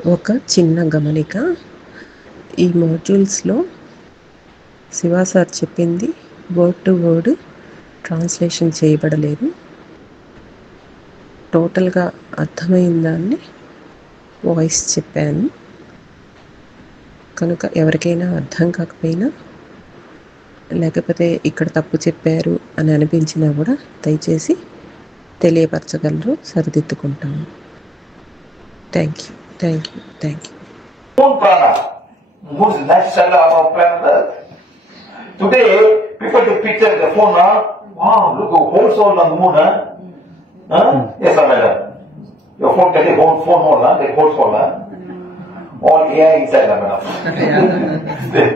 ఒక చిన్న గమనిక, ఈ మాడ్యూల్స్లో శివ సార్ చెప్పింది వర్డ్ టు వర్డ్ ట్రాన్స్లేషన్ చేయబడలేదు. టోటల్గా అర్థమైన దాన్ని వాయిస్ చెప్పాను. కనుక ఎవరికైనా అర్థం కాకపోయినా, లేకపోతే ఇక్కడ తప్పు చెప్పారు అని అనిపించినా కూడా దయచేసి తెలియపరచగలరు, సరిదిద్దుకుంటాము. Thank you, thank you, thank you. Moon is natural our planet Earth. Today, people take picture the phone. Wow, look, holes all on the moon. Yes, madam. Your phone can take phone hole, take holes all. All AI inside, madam.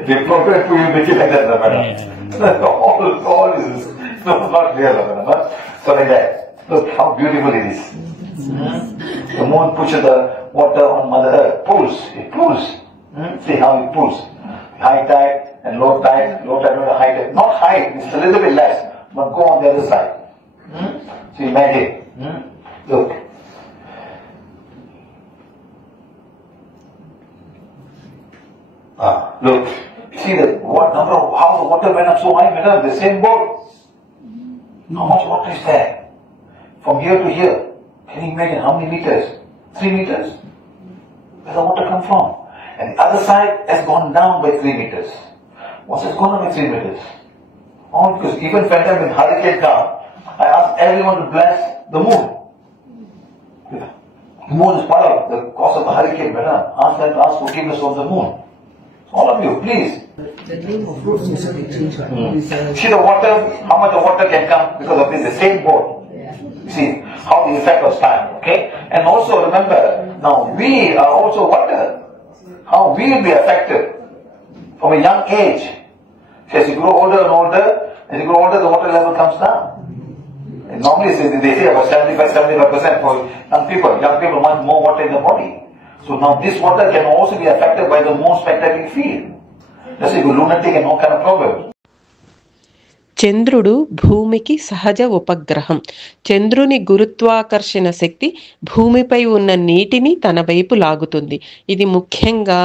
They program to you make it like that, madam. All is not real, madam. So like that. Look how beautiful it is. The moon pushes the water on Mother Earth. Pulls. It pulls. See how it pulls. High tide and low tide. Low tide and high tide. Not high, it's a little bit less. But go on the other side. So imagine. Look. Look. See what number of, how the water went up so high, madam, the same boat. How much water is there? From here to here. Can you imagine how many meters? 3 meters? Where the water come from? And the other side has gone down by 3 meters. What's it gone down by 3 meters? All because even when hurricane come, I asked everyone to bless the moon. The moon is part of the cause of the hurricane, madam. Ask them to ask forgiveness of the moon. All of you, please. See the water, how much of water can come because of this, the same boat. See how the effect was time, okay? And also remember, now we are also water. How we will be affected from a young age. So as you grow older and older, the water level comes down. And normally they say about 75% for young people. Young people want more water in the body. So now this water can also be affected by the more spectacular field. That's a lunatic and all kind of problems. చంద్రుడు భూమికి సహజ ఉపగ్రహం. చంద్రుని గురుత్వాకర్షణ శక్తి భూమిపై ఉన్న నీటిని తన వైపు లాగుతుంది. ఇది ముఖ్యంగా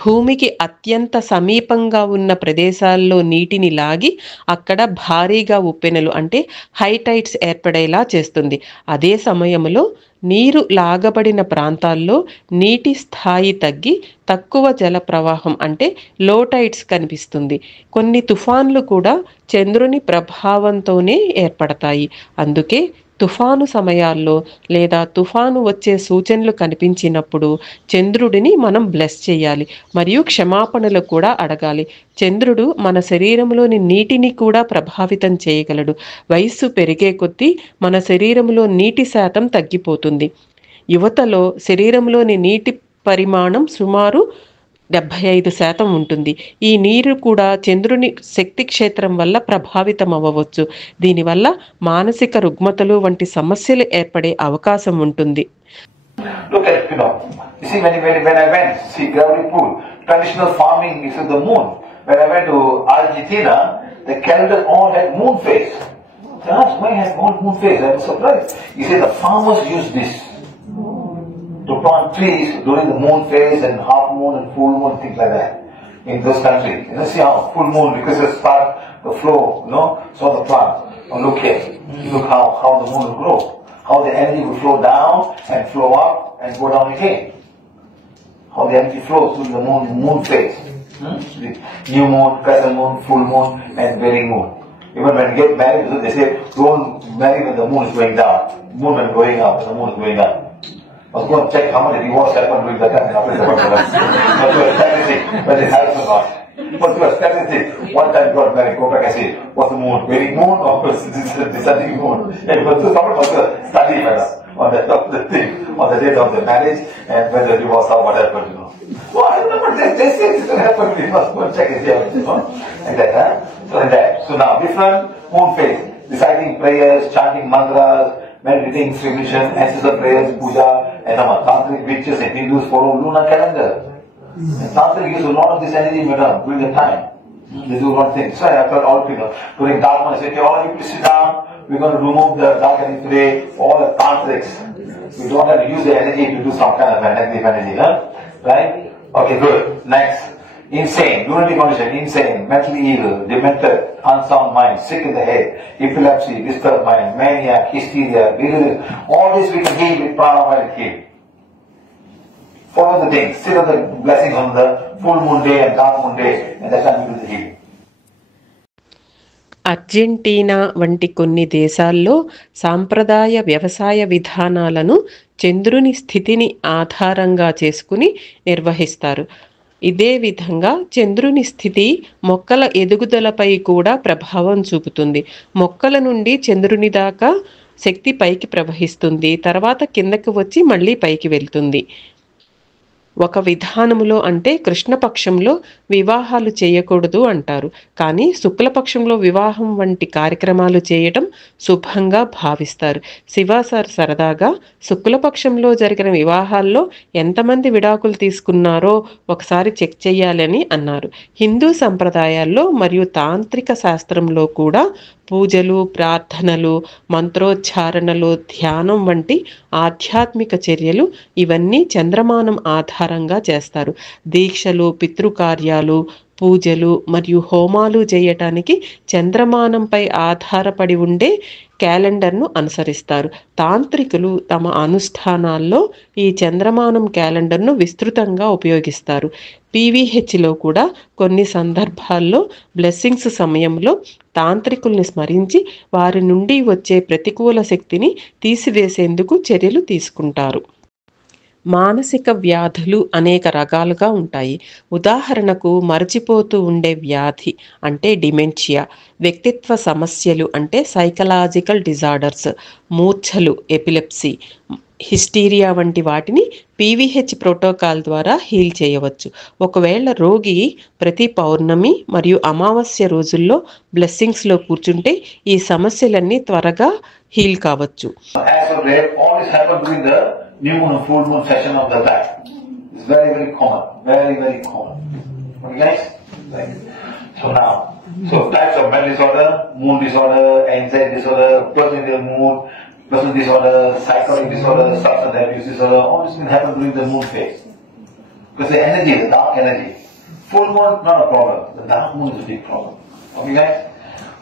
భూమికి అత్యంత సమీపంగా ఉన్న ప్రదేశాల్లో నీటిని లాగి అక్కడ భారీగా ఉప్పెనలు అంటే హైటైట్స్ ఏర్పడేలా చేస్తుంది. అదే సమయంలో నీరు లాగబడిన ప్రాంతాల్లో నీటి స్థాయి తగ్గి తక్కువ జల ప్రవాహం అంటే లోటైట్స్ కనిపిస్తుంది. కొన్ని తుఫాన్లు కూడా చంద్రుని ప్రభావంతోనే ఏర్పడతాయి. అందుకే తుఫాను సమయాల్లో లేదా తుఫాను వచ్చే సూచనలు కనిపించినప్పుడు చంద్రుడిని మనం బ్లెస్ చేయాలి మరియు క్షమాపణలు కూడా అడగాలి. చంద్రుడు మన శరీరంలోని నీటిని కూడా ప్రభావితం చేయగలడు. వయస్సు పెరిగే కొద్దీ మన శరీరంలో నీటి శాతం తగ్గిపోతుంది. యువతలో శరీరంలోని నీటి పరిమాణం సుమారు 75% ఉంటుంది. ఈ నీరు కూడా చంద్రుని శక్తి క్షేత్రం వల్ల ప్రభావితం అవ్వవచ్చు. దీనివల్ల మానసిక రుగ్మతలు వంటి సమస్యలు ఏర్పడే అవకాశం ఉంటుంది. Look at, you see when I went, see gravity pool, traditional farming is in the moon. When I went to Argentina, the calendar all had moon phase. I asked, why has moon phase? I was surprised. He said the farmers use this to plant trees during the moon phase and half moon and full moon, things like that. In those countries, see how full moon because it start the flow, so the plant. Oh, look here, look how the moon will grow, how the energy will flow down and flow up and go down again. How the energy flows through the moon phase, new moon, crescent moon, full moon, and waning moon. Even when you get married, they say don't marry when the moon is going down. Moon when going up, the moon is going up. I was going to check how much divorce happened during that time. But to a statistic, whether it helps or not. But to a statistic, one time got married, go back and say, what's the moon? Waning moon or descending moon? And but to someone was a study on the thing, on the date of the marriage and whether the divorce or what happened, So I remember they say this will happen, we must go and check it here, Like that, So like that. So now, different moon phase, reciting prayers, chanting mantras, meditating, submission, ancestor prayers, puja, and some tantric witches and Hindus follow lunar calendar. And tantric use a lot of this energy, madam, during the time. They do one thing. So I have told all people, during dark month, I say, okay, all of you please sit down, we're going to remove the dark energy today, all the tantrics. We don't have to use the energy to do some kind of negative energy, huh? Right? Okay, good. Next. Insane, lunatic condition, insane, mentally ill, demented, unsound mind, sick in the head, epilepsy, disturbed mind, maniac, hysteria, delirium. All this we can heal with pranamaya heal. Follow the things. Sit on the blessings on the full moon day and dark moon day, and that's how we do the healing. Argentina వంటి కొన్ని దేశాల్లో సాంప్రదాయ వ్యవసాయ విధానాలను చంద్రుని స్థితిని ఆధారంగా చేసుకుని నిర్వహిస్తారు. ఇదే విధంగా చంద్రుని స్థితి మొక్కల ఎదుగుదలపై కూడా ప్రభావం చూపుతుంది. మొక్కల నుండి చంద్రుని దాకా శక్తి పైకి ప్రవహిస్తుంది, తర్వాత కిందకి వచ్చి మళ్ళీ పైకి వెళ్తుంది. ఒక విధానములో అంటే కృష్ణపక్షంలో వివాహాలు చేయకూడదు అంటారు, కానీ శుక్లపక్షంలో వివాహం వంటి కార్యక్రమాలు చేయటం శుభంగా భావిస్తారు. శివ సార్ సరదాగా శుక్లపక్షంలో జరిగిన వివాహాల్లో ఎంతమంది విడాకులు తీసుకున్నారో ఒకసారి చెక్ చేయాలని అన్నారు. హిందూ సంప్రదాయాల్లో మరియు తాంత్రిక శాస్త్రంలో కూడా పూజలు, ప్రార్థనలు, మంత్రోచ్చారణలు, ధ్యానం వంటి ఆధ్యాత్మిక చర్యలు ఇవన్నీ చంద్రమానం ఆధారంగా చేస్తారు. దీక్షలు, పితృకార్యాలు, పూజలు మరియు హోమాలు చేయటానికి చంద్రమానంపై ఆధారపడి ఉండే క్యాలెండర్ను అనుసరిస్తారు. తాంత్రికులు తమ అనుష్ఠానాల్లో ఈ చంద్రమానం క్యాలెండర్ను విస్తృతంగా ఉపయోగిస్తారు. పీవీహెచ్లో కూడా కొన్ని సందర్భాల్లో బ్లెస్సింగ్స్ సమయంలో తాంత్రికుల్ని స్మరించి వారి నుండి వచ్చే ప్రతికూల శక్తిని తీసివేసేందుకు చర్యలు తీసుకుంటారు. మానసిక వ్యాధులు అనేక రకాలుగా ఉంటాయి. ఉదాహరణకు మరచిపోతూ ఉండే వ్యాధి అంటే డిమెంషియా, వ్యక్తిత్వ సమస్యలు అంటే సైకలాజికల్ డిజార్డర్స్, మూర్ఛలు ఎపిలెప్సీ, హిస్టీరియా వంటి వాటిని పీవీహెచ్ ప్రోటోకాల్ ద్వారా హీల్ చేయవచ్చు. ఒకవేళ రోగి ప్రతి పౌర్ణమి మరియు అమావాస్య రోజుల్లో బ్లెస్సింగ్స్లో కూర్చుంటే ఈ సమస్యలన్నీ త్వరగా హీల్ కావచ్చు. New moon and full moon session of the life. It's very, very common. Very, very common. Okay, guys? Right. So now, types of mental disorder, moon disorder, anxiety disorder, personal mood, personal disorder, psychotic disorder, substance abuse disorder, all this can happen during the moon phase. Because the energy, the dark energy. Full moon, not a problem. The dark moon is a big problem. Okay, guys?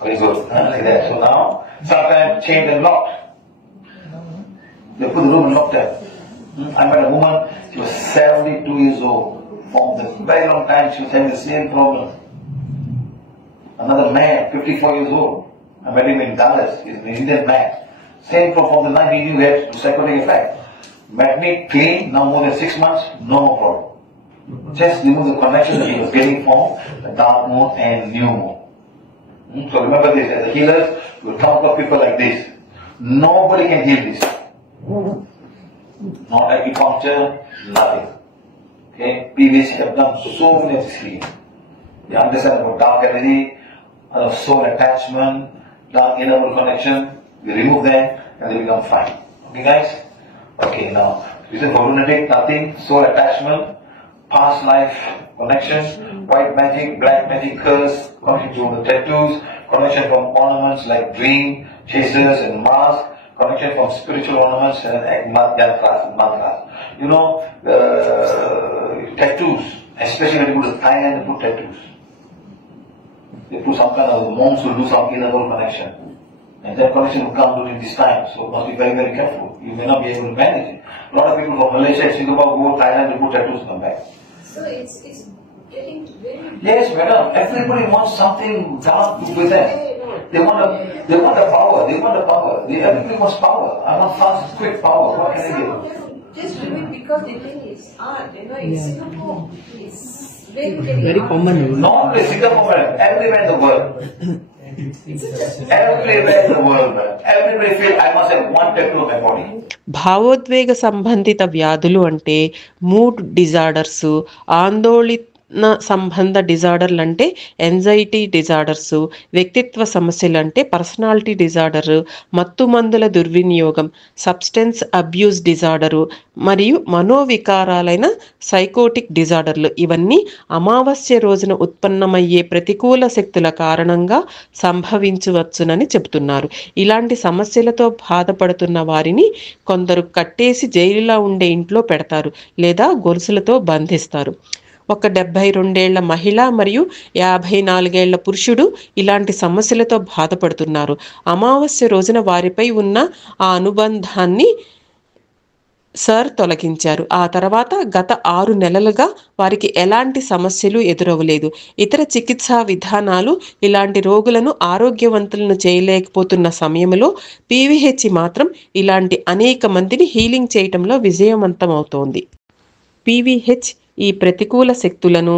Very good. Like that. So now, sometimes chained and locked. They put the room and locked her. I met a woman, she was 72 years old. For a very long time she was having the same problem. Another man, 54 years old. I met him in Dallas, he's an Indian man. Same problem from the night he knew he had psychotic effect. Met me clean, now more than 6 months, no more problem. Just remove the connection that he was getting from the dark moon and new moon. So remember this, as a healer, we will come across people like this. Nobody can heal this. Not acupuncture, nothing. Okay, PVC have done so many of these. They understand about dark energy, soul attachment, dark inner world connection. We remove them and they become fine. Okay, guys? Okay, now this is for lunatic, nothing. Soul attachment, past life connection, white magic, black magic, curse, connection to the tattoos, connection from ornaments like dream chasers and masks. Connection from spiritual ornaments and mantras. You know, tattoos, especially when you go to Thailand, they put tattoos. They put some kind of monks will do some inner world connection. And that connection will come during this time, so must be very, very careful. You may not be able to manage it. A lot of people from Malaysia, Singapore go to Thailand, they put tattoos and come back. So it's getting very... Yes, madam. Everybody wants something dark with them. They want the power. Everybody wants power. I want fast, quick power. What can I Some give? of them just do it because they think it's art. You know, in Singapore, it's very common. Not only Singapore, madam. Everywhere in the world. Everywhere in the world, madam. Everybody feel I must have one tattoo on my body. భావోద్వేగ సంబంధిత వ్యాధులు అంటే mood disorders, సంబంధ డిజార్డర్లు అంటే anxiety disorders, వ్యక్తిత్వ సమస్యలు అంటే పర్సనాలిటీ డిజార్డర్, మత్తు మందుల దుర్వినియోగం సబ్స్టెన్స్ అబ్యూస్ డిజార్డరు, మరియు మనోవికారాలైన సైకోటిక్ డిజార్డర్లు ఇవన్నీ అమావాస్య రోజున ఉత్పన్నమయ్యే ప్రతికూల శక్తుల కారణంగా సంభవించవచ్చునని చెబుతున్నారు. ఇలాంటి సమస్యలతో బాధపడుతున్న వారిని కొందరు కట్టేసి జైలులో ఉండే ఇంట్లో పెడతారు లేదా గొలుసులతో బంధిస్తారు. ఒక 72 మహిళ మరియు 54 పురుషుడు ఇలాంటి సమస్యలతో బాధపడుతున్నారు. అమావాస్య రోజున వారిపై ఉన్న ఆ అనుబంధాన్ని సార్ తొలగించారు. ఆ తర్వాత గత 6 నెలలుగా వారికి ఎలాంటి సమస్యలు ఎదురవ్వలేదు. ఇతర చికిత్సా విధానాలు ఇలాంటి రోగులను ఆరోగ్యవంతులను చేయలేకపోతున్న సమయంలో పీవీహెచ్ మాత్రం ఇలాంటి అనేక మందిని హీలింగ్ చేయటంలో విజయవంతమవుతోంది. పీవీహెచ్ ఈ ప్రతికూల శక్తులను,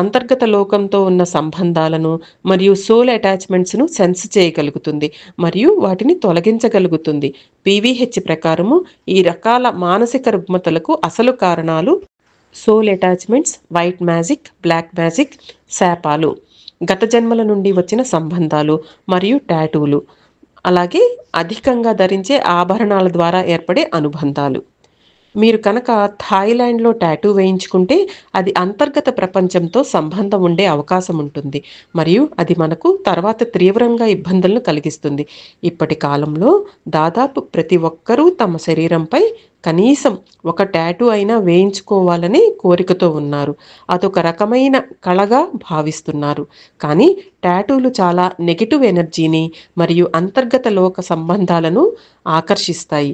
అంతర్గత లోకంతో ఉన్న సంబంధాలను మరియు సోల్ అటాచ్మెంట్స్ను సెన్స్ చేయగలుగుతుంది మరియు వాటిని తొలగించగలుగుతుంది. పీవీహెచ్ ప్రకారము ఈ రకాల మానసిక రుగ్మతలకు అసలు కారణాలు soul attachments, white magic, black magic, శాపాలు, గత జన్మల నుండి వచ్చిన సంబంధాలు మరియు టాటూలు, అలాగే అధికంగా ధరించే ఆభరణాల ద్వారా ఏర్పడే అనుబంధాలు. మీరు కనుక థాయిలాండ్లో టాటూ వేయించుకుంటే అది అంతర్గత ప్రపంచంతో సంబంధం ఉండే అవకాశం ఉంటుంది మరియు అది మనకు తర్వాత తీవ్రంగా ఇబ్బందులను కలిగిస్తుంది. ఇప్పటి కాలంలో దాదాపు ప్రతి ఒక్కరూ తమ శరీరంపై కనీసం ఒక టాటూ అయినా వేయించుకోవాలని కోరికతో ఉన్నారు. అదొక రకమైన కళగా భావిస్తున్నారు. కానీ టాటూలు చాలా నెగిటివ్ ఎనర్జీని మరియు అంతర్గత లోక సంబంధాలను ఆకర్షిస్తాయి.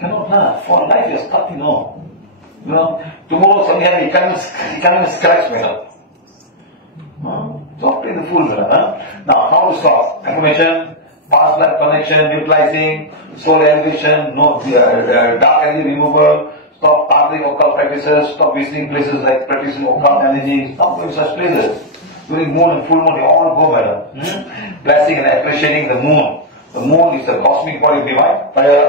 Cannot laugh. For life you're stuck, you know. Tomorrow something you can't even scratch, madam. Stop playing the fool, madam. Now, how to stop? Affirmation, past life connection, utilizing, soul elevation, no dark energy removal, stop partly occult practices, stop visiting places like practicing occult energy, stop doing such places. During moon and full moon, they all go, madam. Blessing and appreciating the moon. The moon is the cosmic body divine.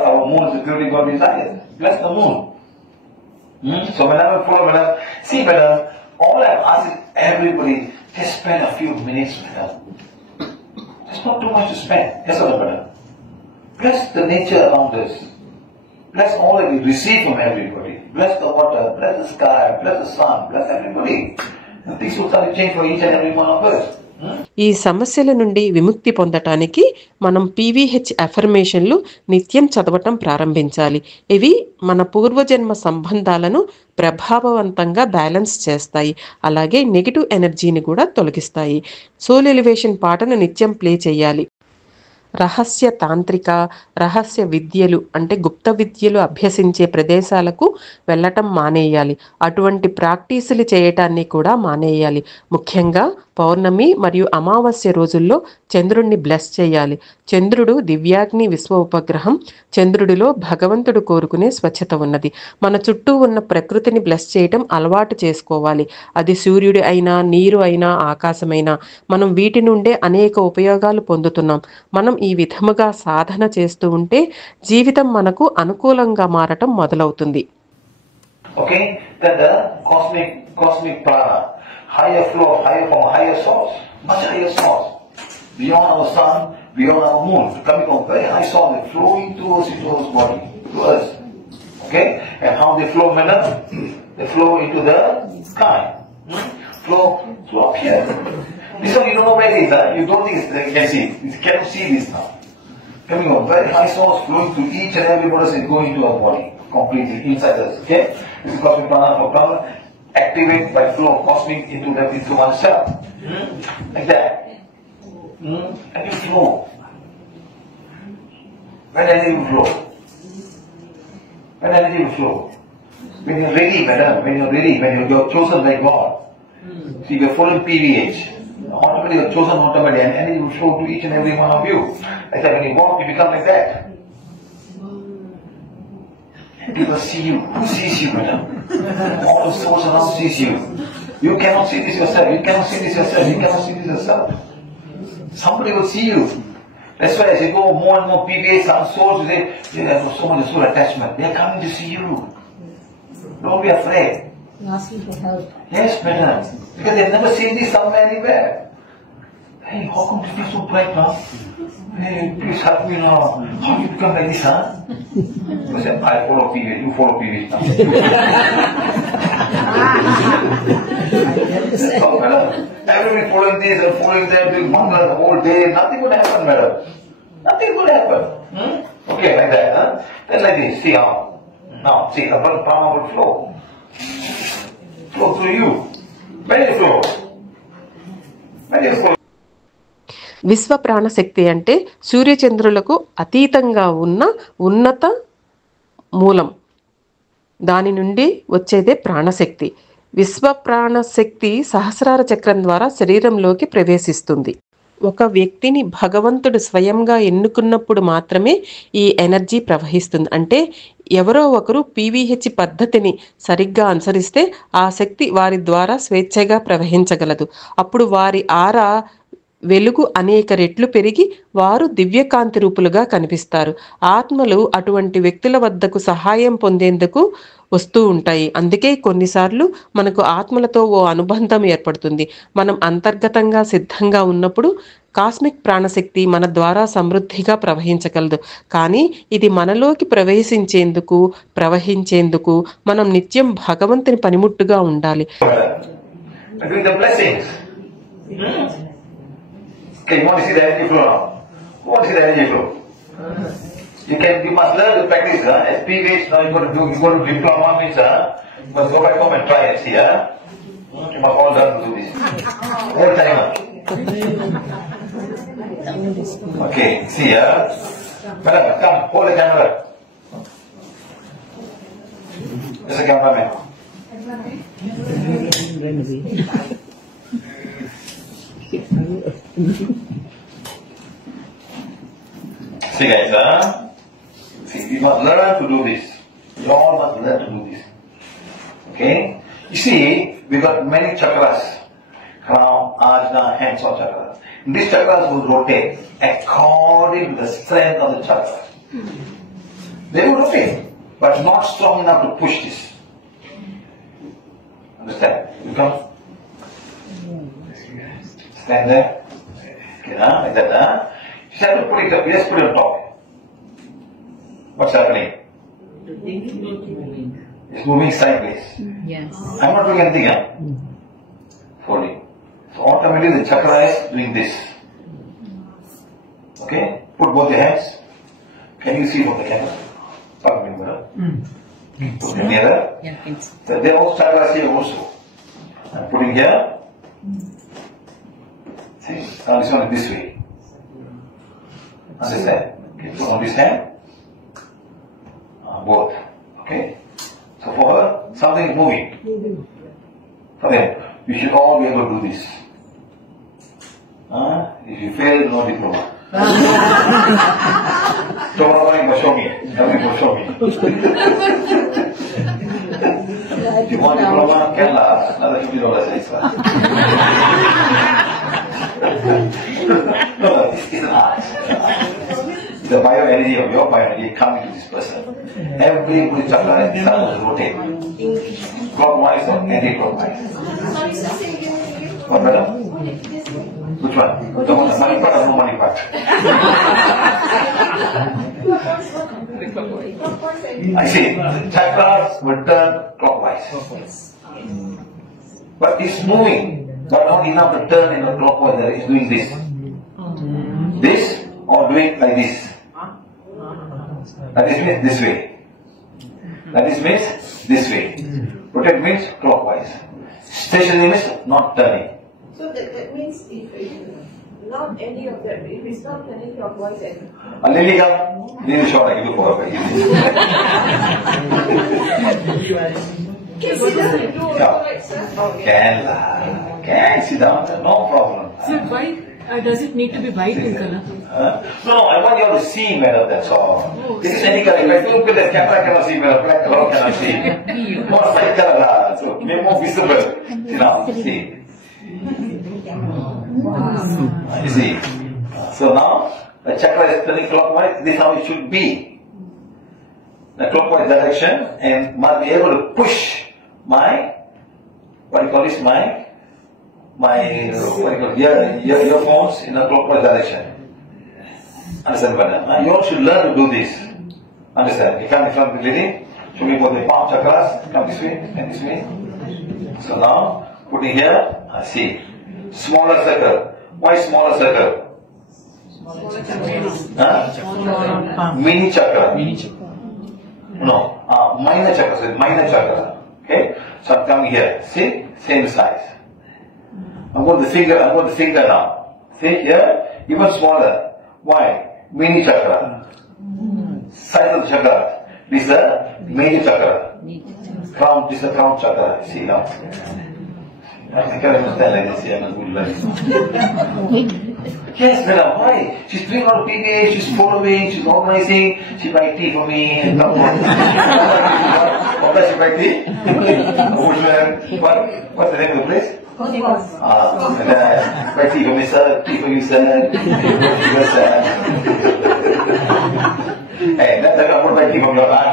Our moon is the purity God desires. Bless the moon. So whenever follow, madam, see, madam, all I'm asking everybody, just spend a few minutes, madam. There's not too much to spend. Yes or no, madam? Bless the nature around us. Bless all that we receive from everybody. Bless the water, bless the sky, bless the sun, bless everybody. And things will start to change for each and every one of us. ఈ సమస్యల నుండి విముక్తి పొందటానికి మనం పీవీహెచ్ అఫర్మేషన్లు నిత్యం చదవటం ప్రారంభించాలి. ఇవి మన పూర్వజన్మ సంబంధాలను ప్రభావవంతంగా బ్యాలెన్స్ చేస్తాయి, అలాగే నెగిటివ్ ఎనర్జీని కూడా తొలగిస్తాయి. సోల్ ఎలివేషన్ పాటను నిత్యం ప్లే చేయాలి. రహస్య తాంత్రిక, రహస్య విద్యలు అంటే గుప్త విద్యలు అభ్యసించే ప్రదేశాలకు వెళ్ళటం మానేయాలి. అటువంటి ప్రాక్టీసులు చేయటాన్ని కూడా మానేయాలి. ముఖ్యంగా పౌర్ణమి మరియు అమావాస్య రోజుల్లో చంద్రుడిని బ్లెస్ చేయాలి. చంద్రుడు దివ్యాగ్ని విశ్వ ఉపగ్రహం. చంద్రుడిలో భగవంతుడు కోరుకునే స్వచ్ఛత ఉన్నది. మన చుట్టూ ఉన్న ప్రకృతిని బ్లెస్ చేయటం అలవాటు చేసుకోవాలి. అది సూర్యుడి అయినా, నీరు అయినా, ఆకాశమైనా. మనం వీటి నుండే అనేక ఉపయోగాలు పొందుతున్నాం. మనం ఈ విధముగా సాధన చేస్తూ ఉంటే జీవితం మనకు అనుకూలంగా మారటం మొదలవుతుంది. Okay, then the cosmic prana, higher flow, higher from a higher source, much higher source, beyond our sun, beyond our moon, coming from very high source and flowing towards Earth's body, to us. Okay, and how they flow, madam? They flow into the sky. Flow up here. This one you don't know where it is, huh? You don't think you can see. You cannot see this now. Coming from very high source, flowing to each and every body and going into our body completely inside us. Okay, this is cosmic prana for power. Activate by flow cosmic into oneself, like that. And you flow. When energy will flow? When energy will flow? When you're ready, madam. When you're ready, when you're chosen by God. See, you're following PVH. Automatically you're chosen automatically, and energy will flow to each and every one of you. Like that, when you walk, you become like that. People see you. Who sees you, madam? All the souls around sees you. You cannot see this yourself. You cannot see this yourself. You cannot see this yourself. Somebody will see you. That's why as you go more and more PVA, some souls, they have so much soul attachment. They are coming to see you. Don't be afraid. Asking for help. Yes, madam. Because they've never seen this somewhere anywhere. Hey, how come to be so bright now? Hey, please help me now. How you become like this, huh? I said, I follow PVA. You follow PVA now. Oh, madam. Everybody following this and following that, doing mangala the whole day. Nothing would happen, madam. Nothing would happen. Okay, like that, huh? Then like this. See how? Now, see, the prana will flow. Flow through you. When it flows. When it flows. విశ్వ ప్రాణశక్తి అంటే సూర్యచంద్రులకు అతీతంగా ఉన్న ఉన్నత మూలం, దాని నుండి వచ్చేదే ప్రాణశక్తి. విశ్వ ప్రాణశక్తి సహస్రార చక్రం ద్వారా శరీరంలోకి ప్రవేశిస్తుంది. ఒక వ్యక్తిని భగవంతుడు స్వయంగా ఎన్నుకున్నప్పుడు మాత్రమే ఈ ఎనర్జీ ప్రవహిస్తుంది. అంటే ఎవరో ఒకరు పీవీహెచ్ పద్ధతిని సరిగ్గా అనుసరిస్తే ఆ శక్తి వారి ద్వారా స్వేచ్ఛగా ప్రవహించగలదు. అప్పుడు వారి ఆరా వెలుగు అనేక రెట్లు పెరిగి వారు దివ్యకాంతి రూపులుగా కనిపిస్తారు. ఆత్మలు అటువంటి వ్యక్తుల వద్దకు సహాయం పొందేందుకు వస్తూ ఉంటాయి. అందుకే కొన్నిసార్లు మనకు ఆత్మలతో ఓ అనుబంధం ఏర్పడుతుంది. మనం అంతర్గతంగా సిద్ధంగా ఉన్నప్పుడు కాస్మిక్ ప్రాణశక్తి మన ద్వారా సమృద్ధిగా ప్రవహించగలదు. కానీ ఇది మనలోకి ప్రవహించేందుకు మనం నిత్యం భగవంతుని పనిముట్టుగా ఉండాలి. Okay, you want to see the energy flow now? Who wants to see the energy flow? You must learn to practice, as PVH now you got to diploma means, you must go back home and try and see, You must all learn to do this. Whole time, Okay, see, Madam, come, hold the camera. There's a cameraman. See guys, see, you must learn to do this. You all must learn to do this. Okay? You see, we got many chakras. Crown, ajna, hands on chakras. These chakras will rotate according to the strength of the chakra. They will rotate, but not strong enough to push this. Understand? You come? Stand there. Okay, like that, You have to put it up. Just put it on top. What's happening? It's moving sideways. Yes. I'm not doing anything, Folding. So automatically the chakra is doing this. Okay? Put both your hands. Can you see from the camera? Put me mirror. Put me nearer. Yeah, thanks. So there are chakras here also. I'm putting here. See? Now this one is this way. Understand? Okay, so on this hand, both. Okay? So for her, something is moving. For them, you should all be able to do this. If you fail, no diploma. Diploma, show me. Show me. If you want diploma, Kerala, another $50 extra. No, it's an art. The bioenergy of your bioenergy coming to this person. Every chakra starts to rotate. Clockwise or anti-clockwise. What, madam? Which one? The one, money part or no money part? I see. Chakras will turn clockwise. But it's moving. But not enough to turn in a clockwise. It's doing this. This or doing like this. That is means this way. That is means this way. Rotate means clockwise. Stationary means not turning. So that means if not any of that, if it's not turning clockwise, Lily, come. Lily, short. I give you 4 or 5. can sit down and do also like sir. Can sit down. No problem. So why Does it need to be white in color? No, I want you all to see, madam, that's all. This is any color. If I look at the camera, I cannot see, madam. Black color, I cannot see. Not white color, so make more visible. See now, see. You see. So now, the chakra is turning clockwise. This is how it should be. The clockwise direction, and must be able to push my, what you call this, my what you call earphones in a clockwise direction. Understand, madam? You all should learn to do this. Understand? You come in front of the lady, show me both the palm chakras, come this way, and this way. So now, putting here, I see. Smaller circle. Why smaller circle? Mini chakra. No, minor chakra. So minor chakra. Okay? So I'm coming here. See? Same size. I'm going to the finger now. See here? Even smaller. Why? Mini chakra. Size of the chakra. This is a major chakra. Crown. This is a crown chakra. See now. I can't understand like this. I'm a good learner. Yes, madam. Why? She's doing all the PBA. She's following. She's organizing. She buy tea for me. What does she buy tea? What's the name of the place? Buy tea for me, sir. Tea for you, sir. Yes, sir. Hey, that's not going to buy tea from your heart.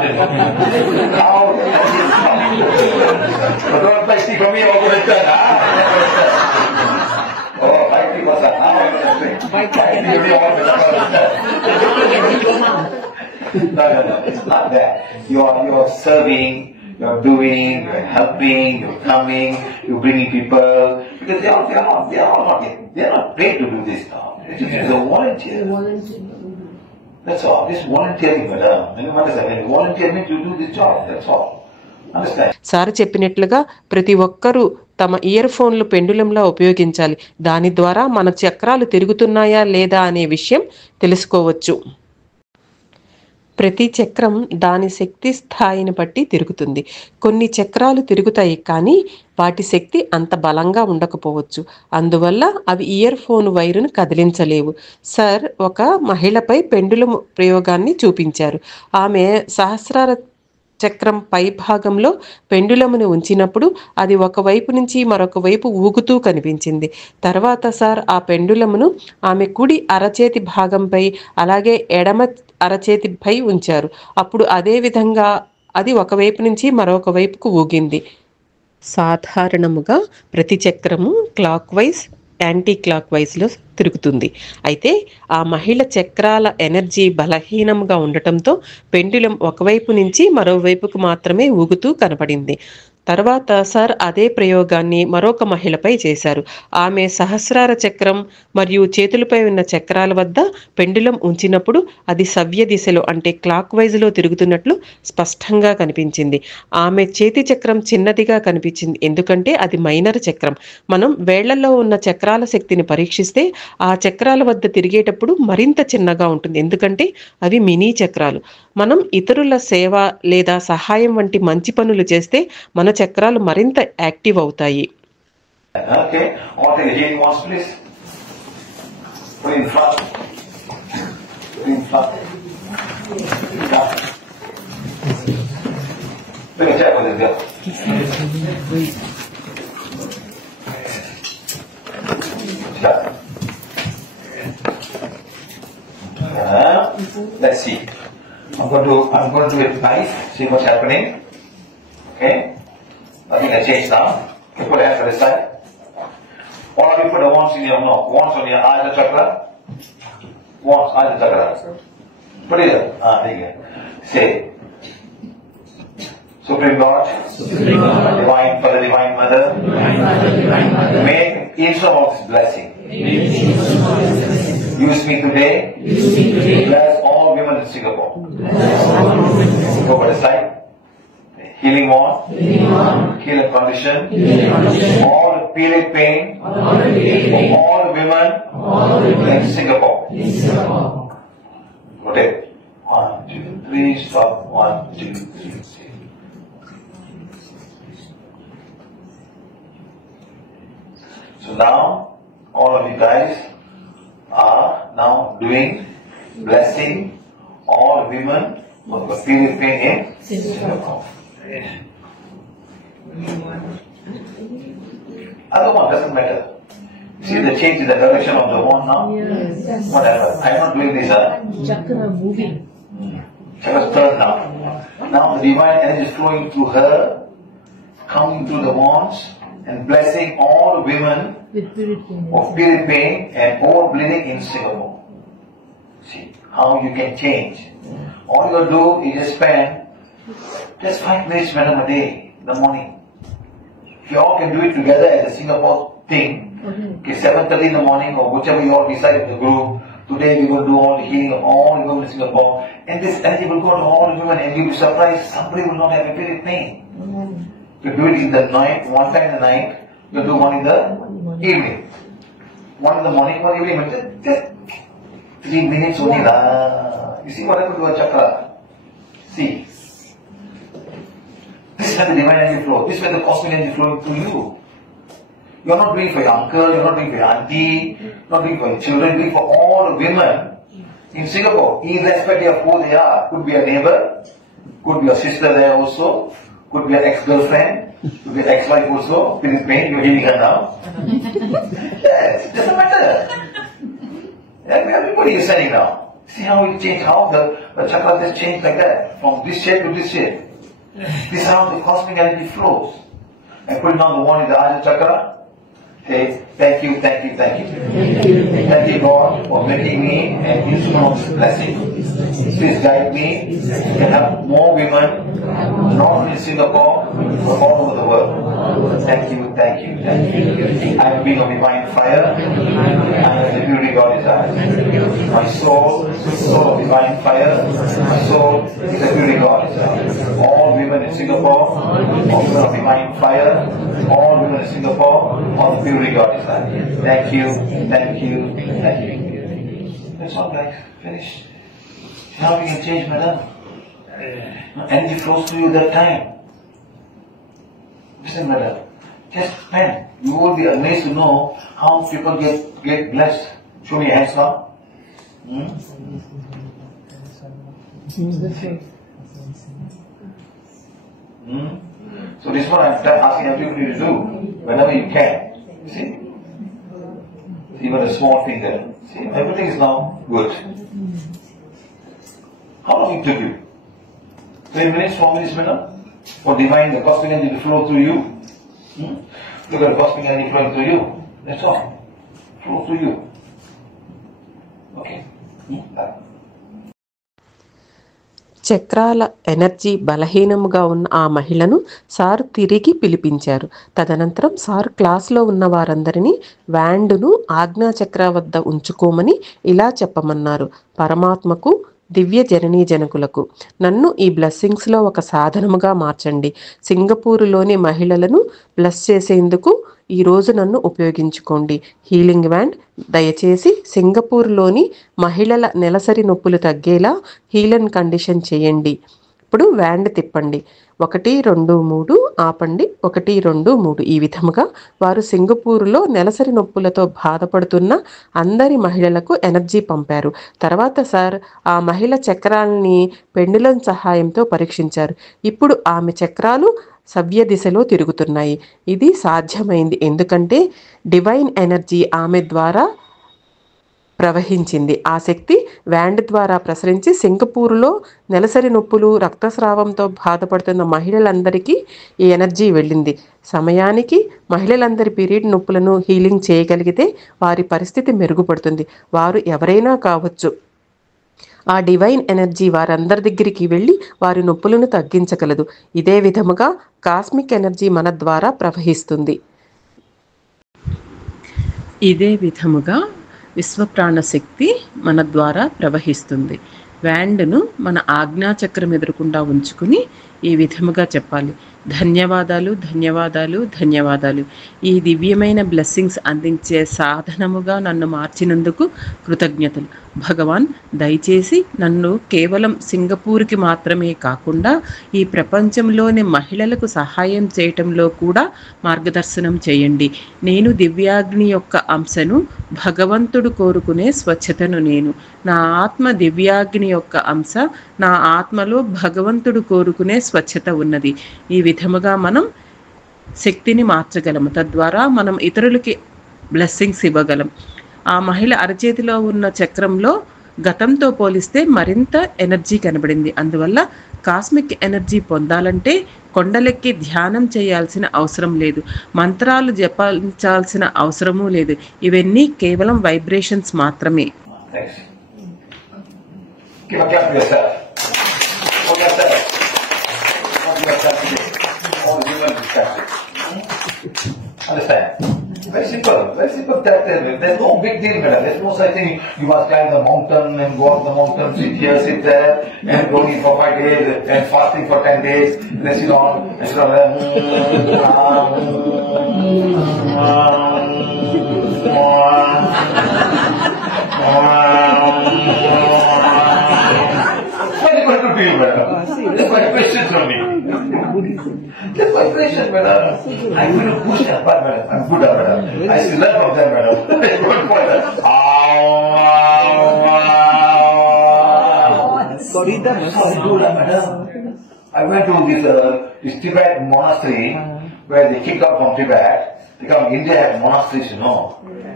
How? But don't buy tea from me. I'm going to return. Oh, buy tea for sir. Buy tea for me. No, it's not that. You're serving. You're doing, you're helping, you're coming, you're bringing people, because they are not paid to do this now. It's a volunteer. That's all. This volunteering, madam. You understand? Volunteer means you do this job. That's all. Understand? Sir చెప్పినట్లుగా ప్రతి ఒక్కరూ తమ ఇయర్ ఫోన్లు పెండులంలా ఉపయోగించాలి. దాని ద్వారా మన చక్రాలు తిరుగుతున్నాయా లేదా అనే విషయం తెలుసుకోవచ్చు. ప్రతి చక్రం దాని శక్తి స్థాయిని బట్టి తిరుగుతుంది. కొన్ని చక్రాలు తిరుగుతాయి, కానీ వాటి శక్తి అంత బలంగా ఉండకపోవచ్చు. అందువల్ల అవి ఇయర్ ఫోన్ వైరును కదిలించలేవు. సార్ ఒక మహిళపై పెండులం ప్రయోగాన్ని చూపించారు. ఆమె సహస్రార చక్రం పై భాగంలో పెండులమును ఉంచినప్పుడు అది ఒకవైపు నుంచి మరొక వైపు ఊగుతూ కనిపించింది. తర్వాత సార్ ఆ పెండులమును ఆమె కుడి అరచేతి భాగంపై అలాగే ఎడమ అరచేతిపై ఉంచారు. అప్పుడు అదే విధంగా అది ఒకవైపు నుంచి మరొక వైపుకు ఊగింది. సాధారణముగా ప్రతి చక్రము క్లాక్ వైజ్ యాంటీ క్లాక్ వైజ్లో తిరుగుతుంది. అయితే ఆ మహిళ చక్రాల ఎనర్జీ బలహీనంగా ఉండటంతో పెండులం ఒకవైపు నుంచి మరోవైపుకు మాత్రమే ఊగుతూ కనపడింది. తర్వాత సార్ అదే ప్రయోగాన్ని మరొక మహిళపై చేశారు. ఆమె సహస్రార చక్రం మరియు చేతులపై ఉన్న చక్రాల వద్ద పెండులం ఉంచినప్పుడు అది సవ్య దిశలో అంటే క్లాక్ వైజ్లో తిరుగుతున్నట్లు స్పష్టంగా కనిపించింది. ఆమె చేతి చక్రం చిన్నదిగా కనిపించింది, ఎందుకంటే అది మైనర్ చక్రం. మనం వేళ్లలో ఉన్న చక్రాల శక్తిని పరీక్షిస్తే ఆ చక్రాల వద్ద తిరిగేటప్పుడు మరింత చిన్నగా ఉంటుంది, ఎందుకంటే అవి మినీ చక్రాలు. మనం ఇతరుల సేవ లేదా సహాయం వంటి మంచి పనులు చేస్తే మన చక్రాలు మరింత యాక్టివ్ అవుతాయి. Okay, all the healing ones, please. Put in front. Put in front. Bring a chair for this girl. Start. Let's see. I'm going to do it live. See what's happening. Okay. Nothing has changed now. You put your hands to the side. All of you put the wands in your mouth. Wands on your Ajna chakra. Wands, Ajna chakra. Put it there. There you go. Say, Supreme Lord, Divine Father, Divine Mother, make use of this blessing. Use me today. Bless all women in Singapore. Go by the side. Healing on, healing condition, all the period pain, all the women in Singapore. Rotate. 1, 2, 3, stop. 1, 2, 3. So now, all of you guys now doing blessing all women who are period pain in Singapore. Other one doesn't matter. See the change in the direction of the wand now? Yes. Whatever. I'm not doing this. Chakra moving. Chakra's turn now. Now the divine energy is flowing through her, coming through the wands and blessing all women With period pain. of period pain and all bleeding in Singapore. See how you can change. All you do is just spend just 5 minutes, madam, a day in the morning. If you all can do it together as a Singapore thing, okay, 7:30 in the morning or whichever you all decide in the group, today we will do all the healing of all the women in Singapore, and this energy will go to all the women, and you'll be surprised somebody will not have a period pain. You do it in the night, one time in the night, you do one in the evening. One in the morning, one evening, just 3 minutes only lah. You see what happened to a chakra? See. This is where the divine energy flow. This is where the cosmic energy flowing through you. You are not doing for your uncle, you are not doing for your auntie, not doing for your children, doing for all the women in Singapore, irrespective of who they are. Could be a neighbor, could be a sister there also, could be an ex-girlfriend, could be an ex-wife also. Finish pain, you're healing her now. Yes, it doesn't matter. Everybody is saying now. See how it changed, how the chakra just changed like that, from this shape to this shape. This is how the cosmic energy flows. And putting on the one in the Ajna chakra, say, thank you, thank you, thank you. Thank you, God, for making me an instrument of this blessing. Please guide me to help more women, not only in Singapore, but all over the world. Thank you, thank you, thank you. I am being on divine fire. I am the purity God is I. My soul of divine fire. My soul is the purity God is I. All women in Singapore, all women of divine fire. All women in Singapore, all the purity God is I. Thank you, thank you, thank you. That's all, guys. Finish. Now we can change, madam. Energy flows to you that time. Listen, madam. Just pen. You will be amazed to know how people get blessed. Show me your hands now. So this is what I'm asking everybody to do whenever you can. See? Even a small finger. See, everything is now good. How long it took you? 3 minutes, 4 minutes, madam? For divine, the cosmic energy to flow through you. Look at the cosmic energy flowing through you. That's all. Flow through you. Okay. చక్రాల ఎనర్జీ బలహీనముగా ఉన్న ఆ మహిళను సార్ తిరిగి పిలిపించారు. తదనంతరం సార్ క్లాస్లో ఉన్న వారందరినీ వ్యాండును ఆజ్ఞాచక్ర వద్ద ఉంచుకోమని ఇలా చెప్పమన్నారు. పరమాత్మకు, దివ్య జననీ జనకులకు, నన్ను ఈ బ్లెస్సింగ్స్లో ఒక సాధనముగా మార్చండి. సింగపూరులోని మహిళలను బ్లెస్ చేసేందుకు ఈరోజు నన్ను ఉపయోగించుకోండి. హీలింగ్ వ్యాండ్ దయచేసి సింగపూర్లోని మహిళల నెలసరి నొప్పులు తగ్గేలా హీలింగ్ కండిషన్ చేయండి. ఇప్పుడు వ్యాండ్ తిప్పండి. 1 2 3 ఆపండి. 1 2 3 ఈ విధముగా వారు సింగపూరులో నెలసరి నొప్పులతో బాధపడుతున్న అందరి మహిళలకు ఎనర్జీ పంపారు. తర్వాత సార్ ఆ మహిళ చక్రాలని పెండులం సహాయంతో పరీక్షించారు. ఇప్పుడు ఆమె చక్రాలు సవ్య దిశలో తిరుగుతున్నాయి. ఇది సాధ్యమైంది ఎందుకంటే డివైన్ ఎనర్జీ ఆమె ద్వారా ప్రవహించింది. ఆ శక్తి వ్యాండ్ ద్వారా ప్రసరించి సింగపూర్లో నెలసరి నొప్పులు, రక్తస్రావంతో బాధపడుతున్న మహిళలందరికీ ఈ ఎనర్జీ వెళ్ళింది. సమయానికి మహిళలందరి పీరియడ్ నొప్పులను హీలింగ్ చేయగలిగితే వారి పరిస్థితి మెరుగుపడుతుంది. వారు ఎవరైనా కావచ్చు. ఆ డివైన్ ఎనర్జీ వారందరి దగ్గరికి వెళ్ళి వారి నొప్పులను తగ్గించగలదు. ఇదే విధముగా కాస్మిక్ ఎనర్జీ మన ద్వారా ప్రవహిస్తుంది. ఇదే విధముగా విశ్వప్రాణశక్తి మన ద్వారా ప్రవహిస్తుంది. వ్యాండ్ను మన ఆజ్ఞాచక్రం ఎదురుకుండా ఉంచుకుని ఈ విధముగా చెప్పాలి. ధన్యవాదాలు, ధన్యవాదాలు, ధన్యవాదాలు. ఈ దివ్యమైన బ్లెస్సింగ్స్ అందించే సాధనముగా నన్ను మార్చినందుకు కృతజ్ఞతలు. భగవాన్ దయచేసి నన్ను కేవలం సింగపూర్కి మాత్రమే కాకుండా ఈ ప్రపంచంలోని మహిళలకు సహాయం చేయటంలో కూడా మార్గదర్శనం చేయండి. నేను దివ్యాగ్ని యొక్క అంశను, భగవంతుడు కోరుకునే స్వచ్ఛతను నేను. నా ఆత్మ దివ్యాగ్ని యొక్క అంశ, నా ఆత్మలో భగవంతుడు కోరుకునే స్వచ్ఛత ఉన్నది. ఈ విధముగా మనం శక్తిని మార్చగలము. తద్వారా మనం ఇతరులకి బ్లెస్సింగ్స్ ఇవ్వగలం. ఆ మహిళ అరచేతిలో ఉన్న చక్రంలో గతంతో పోలిస్తే మరింత ఎనర్జీ కనబడింది. అందువల్ల కాస్మిక్ ఎనర్జీ పొందాలంటే కొండలెక్కి ధ్యానం చేయాల్సిన అవసరం లేదు, మంత్రాలు జపించాల్సిన అవసరమూ లేదు. ఇవన్నీ కేవలం వైబ్రేషన్స్ మాత్రమే. Understand? Very simple tactic. There's no big deal, madam. There's no such thing. You must climb the mountain and go up the mountain, sit here, sit there, and go eat for 5 days, and fasting for 10 days, and then sit on, and sit on there. Very good to feel, madam. That's my question from me. That's my question, madam. I'm going to push that part, madam. I'm good at madam. I still learn from them, madam. Good point. Sorry, madam. I went to this Tibet monastery where they kicked out from Tibet. They come, India had monasteries, you know.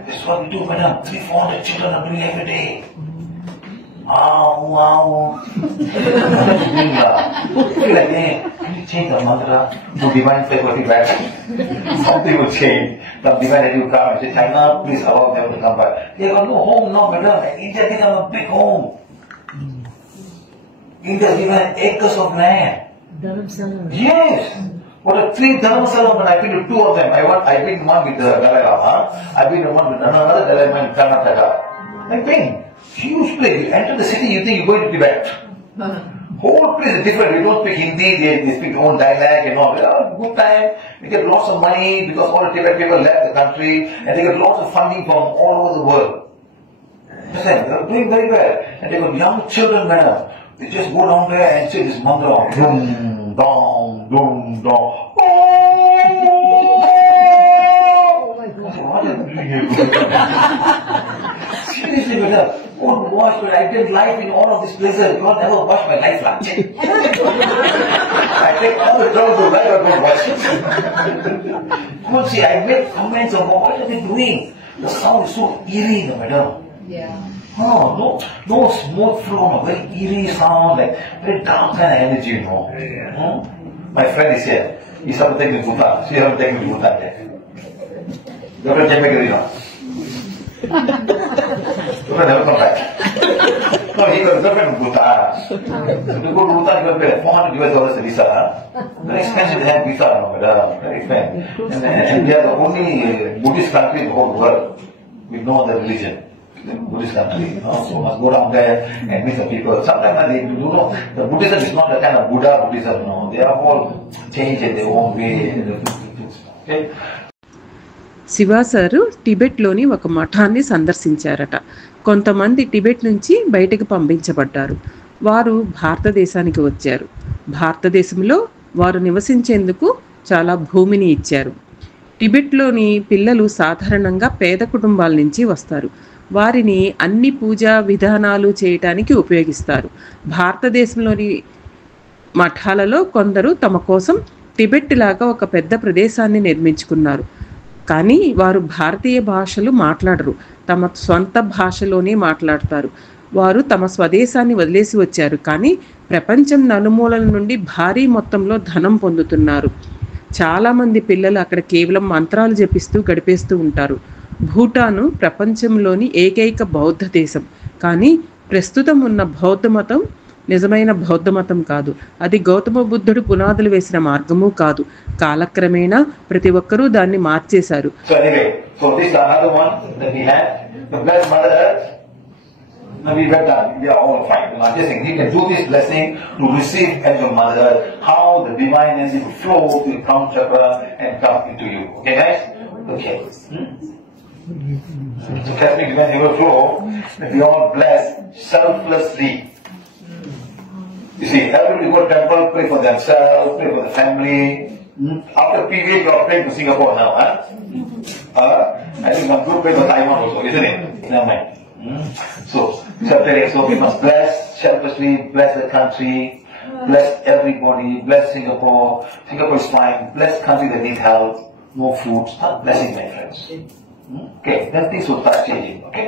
That's what we do, madam. 300-400 children are doing every day. Wow. Like, hey, can you change the mantra to divine faith for Tibet? Something will change. The divine will come and say, China, please allow them to come back. They got no home now, madam. India they have a big home. India is given acres of land. Dharamsala. Yes. What a 3 Dharamsala, and I've been to 2 of them. I've been one with the Dalai Lama. I've been one with another Dalai Lama in Karnataka. I've been. Huge place. You enter the city, you think you're going to Tibet. Whole place is different. You don't speak Hindi, they speak their own dialect and all. Good time. They get lots of money because all the Tibet people left the country, and they get lots of funding from all over the world. Listen, they're doing very well. And they got young children, madam. They just go down there and say this mantra. Dum, dong, dum, dong. What are you doing here? Seriously, madam. Don't wash, but I did life in all of these places. God never washed my life like that. I take all the trouble to life, I don't wash it. Come see, I make comments about what are they doing. The sound is so eerie, madam. Yeah. Oh, no smoke flow, no, very eerie sound, like very dark kind of energy, you know. My friend is here. He's have to take me to Bhutan. She have to take me to Bhutan. Dr. Jemegiri, no. Dr. never come back. No, he got a girlfriend in Bhutan. To go to Bhutan, you got to pay $400 a visa. Very expensive to have visa, no, very expensive. And we are the only Buddhist country in the whole world with no other religion. Buddhist country, so must go down there and meet the people. Sometimes they do know the Buddhism is not the kind of Buddha Buddhism, no. They are all changed in their own way. Okay? Shiva sir టిబెట్లోని ఒక మఠాన్ని సందర్శించారట. కొంతమంది టిబెట్ నుంచి బయటకు పంపించబడ్డారు. వారు భారతదేశానికి వచ్చారు. భారతదేశంలో వారు నివసించేందుకు చాలా భూమిని ఇచ్చారు. టిబెట్లోని పిల్లలు సాధారణంగా పేద కుటుంబాల నుంచి వస్తారు. వారిని అన్ని పూజా విధానాలు చేయటానికి ఉపయోగిస్తారు. భారతదేశంలోని మఠాలలో కొందరు తమ కోసం టిబెట్ లాగా ఒక పెద్ద ప్రదేశాన్ని నిర్మించుకున్నారు. కానీ వారు భారతీయ భాషలు మాట్లాడరు, తమ స్వంత భాషలోనే మాట్లాడతారు. వారు తమ స్వదేశాన్ని వదిలేసి వచ్చారు, కానీ ప్రపంచం నలుమూలల నుండి భారీ మొత్తంలో ధనం పొందుతున్నారు. చాలామంది పిల్లలు అక్కడ కేవలం మంత్రాలు జపిస్తూ గడిపేస్తూ ఉంటారు. భూటాను ప్రపంచంలోని ఏకైక బౌద్ధ దేశం, కానీ ప్రస్తుతం ఉన్న బౌద్ధ మతం నిజమైన బౌద్ధ మతం కాదు. అది గౌతమ బుద్ధుడు పునాదులు వేసిన మార్గము కాదు. కాలక్రమేణా ప్రతి ఒక్కరూ దాన్ని మార్చేశారు. Now we were done. We are all fine. I'm just saying, you can do this blessing to receive as your mother, how the divine energy will flow to the crown chakra and come into you. Okay, guys? Okay. So Catholic divine overflow, we all bless selflessly. You see, everybody go to temple, pray for themselves, pray for the family. After period, you are praying for Singapore now, huh? I think some group pray for Taiwan also, isn't it? Never mind. So we must bless selflessly, bless the country, bless everybody, bless Singapore. Singapore is fine. Bless country that need help, no food. Start blessing, my friends. Okay, then things will start changing. Okay.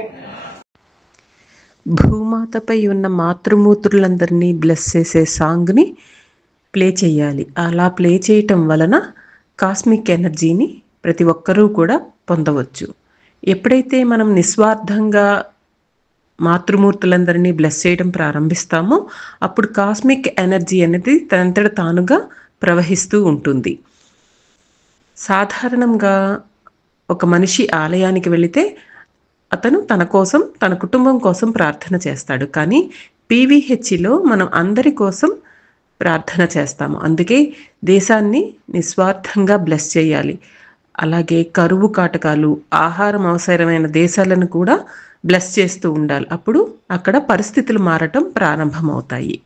భూమాతపై ఉన్న మాతృమూర్తులందరినీ బ్లెస్ చేసే సాంగ్ని ప్లే చేయాలి. అలా ప్లే చేయటం వలన కాస్మిక్ ఎనర్జీని ప్రతి ఒక్కరూ కూడా పొందవచ్చు. ఎప్పుడైతే మనం నిస్వార్థంగా మాతృమూర్తులందరినీ బ్లెస్ చేయడం ప్రారంభిస్తామో అప్పుడు కాస్మిక్ ఎనర్జీ అనేది తనంతట తానుగా ప్రవహిస్తూ ఉంటుంది. సాధారణంగా ఒక మనిషి ఆలయానికి వెళితే అతను తన కోసం, తన కుటుంబం కోసం ప్రార్థన చేస్తాడు. కానీ పీవీహెచ్లో మనం అందరి కోసం ప్రార్థన చేస్తాము. అందుకే దేశాన్ని నిస్వార్థంగా బ్లెస్ చేయాలి. అలాగే కరువు కాటకాలు, ఆహారం అవసరమైన దేశాలను కూడా బ్లెస్ చేస్తూ ఉండాలి. అప్పుడు అక్కడ పరిస్థితులు మారటం ప్రారంభమవుతాయి.